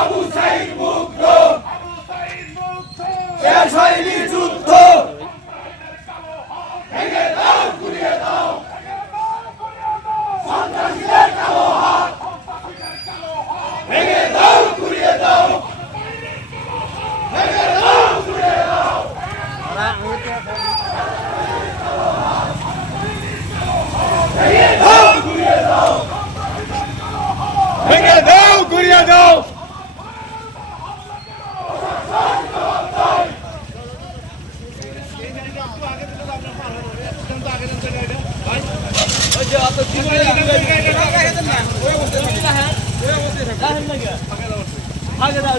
আবু সাইদ মুক্ত শেষ হয়নি যুদ্ধ। ভেঙে দাও ঘুরিয়ে দাও। সন্ত্রাসীদের কালো হাত। ভেঙে দাও ঘুরিয়ে দাও। ভেঙে দাও ঘুরিয়ে দাও। ভেঙে দাও ঘুরিয়ে দাও। ভেঙে দাও ঘুরিয়ে দাও। ஆகுதா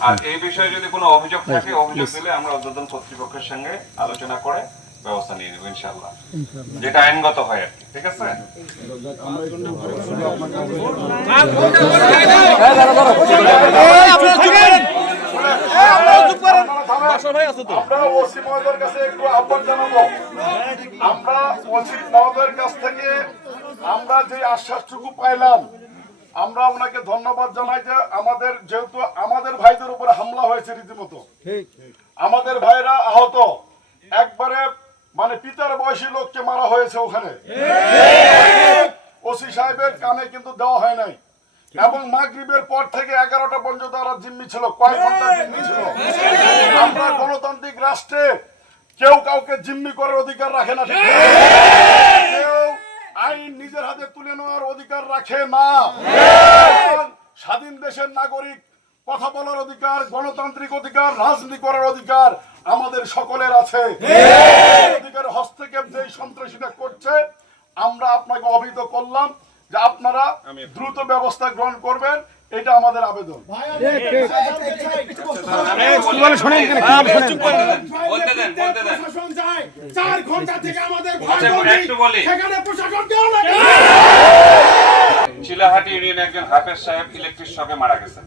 আর এই বিষয়ে যদি কোনো অভিযোগ থাকে অভিযোগ দিলে আমরা উদ্বোধন কর্তৃপক্ষের সঙ্গে আলোচনা করে ব্যবস্থা নিয়ে নেব ইনশাল্লাহ যেটা আইনগত হয় আর কি ঠিক আছে? আমরা ওসি মহোদয়ের কাছে একটু আহ্বান জানাব। আমরা ওসি মহোদয়ের কাছ থেকে আমরা যে আশ্বাসটুকু পাইলাম আমরা ওনাকে ধন্যবাদ জানাই যে আমাদের যেহেতু আমাদের ভাইদের উপরে হামলা হয়েছে রীতিমতো। আমাদের ভাইরা আহত। একবারে মানে পিতার বয়সী লোককে মারা হয়েছে ওখানে। ওসি সাহেবের কানে কিন্তু দেওয়া হয় নাই। এবং মাগরিবের পর থেকে এগারোটা পর্যন্ত তারা জিম্মি ছিল কয়েক ঘণ্টা জিম্মি ছিল? আমরা গণতান্ত্রিক রাষ্ট্রে কেউ কাউকে জিম্মি করার অধিকার রাখে না কেউ আইন নিজের হাতে তুলে নেওয়ার অধিকার রাখে না। স্বাধীন দেশের নাগরিক, কথা বলার অধিকার, গণতান্ত্রিক অধিকার, রাজনীতি করার অধিকার আমাদের সকলের আছে। অধিকার হস্তক্ষেপ যেই সন্ত্রাসীরা করছে, আমরা আপনাকে অভিহিত করলাম। যে আপনারা দ্রুত ব্যবস্থা গ্রহণ করবেন এটা আমাদের আবেদন চার ঘণ্টা থেকে আমাদের আচ্ছা। সেখানে প্রশাসন চিলাহাটি ইউনিয়নে একজন হাফেজ সাহেব ইলেকট্রিক শকে মারা গেছেন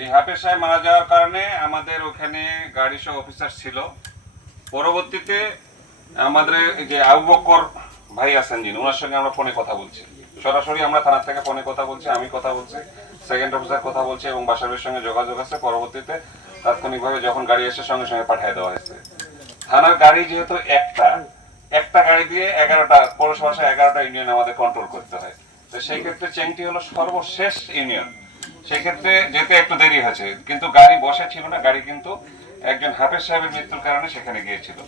এই হাফেজ সাহেব মারা যাওয়ার কারণে আমাদের ওখানে গাড়ি সহ অফিসার ছিল পরবর্তীতে আমাদের এই যে আবু বকর ভাই আছেন যিনি ওনার সঙ্গে আমরা ফোনে কথা বলছি। সরাসরি আমরা থানার থেকে ফোনে কথা বলছি, আমি কথা বলছি সেকেন্ড অফিসার কথা বলছি এবং বাসাবের সঙ্গে যোগাযোগ আছে। পরবর্তীতে তাৎক্ষণিকভাবে যখন গাড়ি এসে সঙ্গে সঙ্গে পাঠিয়ে দেওয়া হয়েছে। থানার গাড়ি যেহেতু একটা একটা গাড়ি দিয়ে এগারোটা, পৌরসভা এগারোটা ইউনিয়ন আমাদের কন্ট্রোল করতে হয়। তো সেই ক্ষেত্রে চেংটি হলো সর্বশেষ ইউনিয়ন। সেক্ষেত্রে যেতে একটু দেরি হয়েছে, কিন্তু গাড়ি বসে ছিল না, গাড়ি কিন্তু একজন হাফেজ সাহেবের মৃত্যুর কারণে সেখানে গিয়েছিল।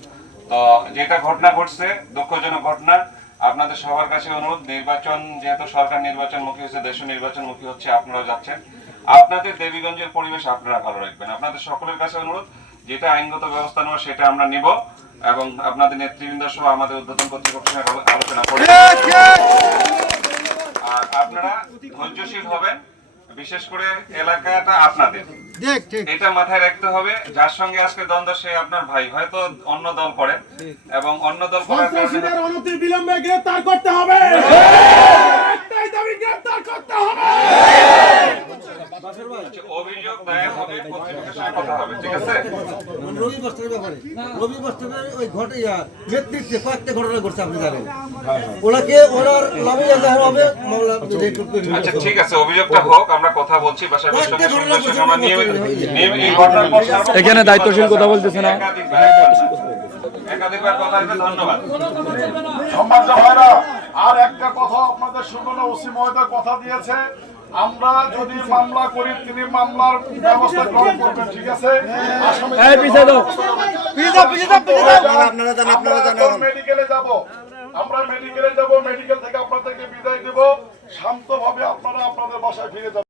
তো যেটা ঘটনা ঘটছে, দুঃখজনক ঘটনা আপনাদের সবার কাছে অনুরোধ নির্বাচন যেহেতু সরকার নির্বাচনমুখী হচ্ছে দেশ নির্বাচনমুখী হচ্ছে আপনারাও যাচ্ছেন। আপনাদের দেবীগঞ্জের পরিবেশ আপনারা ভালো রাখবেন। আপনাদের সকলের কাছে অনুরোধ যেটা আইনগত ব্যবস্থা নেওয়া সেটা আমরা নিব এবং আপনাদের নেতৃবৃন্দ সহ আমাদের উদ্বোধন কর্তৃপক্ষের আলোচনা করবেন আর আপনারা ধৈর্যশীল হবেন। বিশেষ করে এলাকাটা আপনাদের। এটা মাথায় রাখতে হবে যার সঙ্গে আজকে দ্বন্দ্ব সে আপনার ভাই হয়তো অন্য দল করেন এবং অন্য দল করার কারণে বিলম্বে গ্রেফতার করতে হবে একটাই দাবি গ্রেফতার করতে হবে অভিযোগ দায়ের হবে কর্তৃপক্ষের কথা হবে ঠিক আছে? রবি বস্ত্রের ব্যাপারে। রবি বস্ত্রের ওই ঘটে নেতৃত্বে কয়েকটা ঘটনা ঘটছে আপনি জানেন। ওনাকে ওনার লাভে যাতে হবে মামলা আচ্ছা ঠিক আছে অভিযোগটা হোক আমরা কথা বলছি বাসার সঙ্গে আমরা নিয়মিত নিয়মিত এই ঘটনার এখানে দায়িত্বশীল কথা বলতেছে না। একাধিকবার একাধিকবার কথা ধন্যবাদ। সম্মানিত ভাইরা আর একটা কথা আপনাদের শুনলো ওসি মহোদয় কথা দিয়েছে। আমরা যদি মামলা করি তিনি মামলার ব্যবস্থা গ্রহণ করবেন ঠিক আছে? আসামি এই পিছে দাও। আপনারা জানেন আপনারা জানেন। মেডিকেলে যাব। আমরা মেডিকেলে যাব মেডিকেল থেকে আপনাদেরকে বিদায় দেব। শান্তভাবে আপনারা আপনাদের বাসায় ফিরে যাবেন।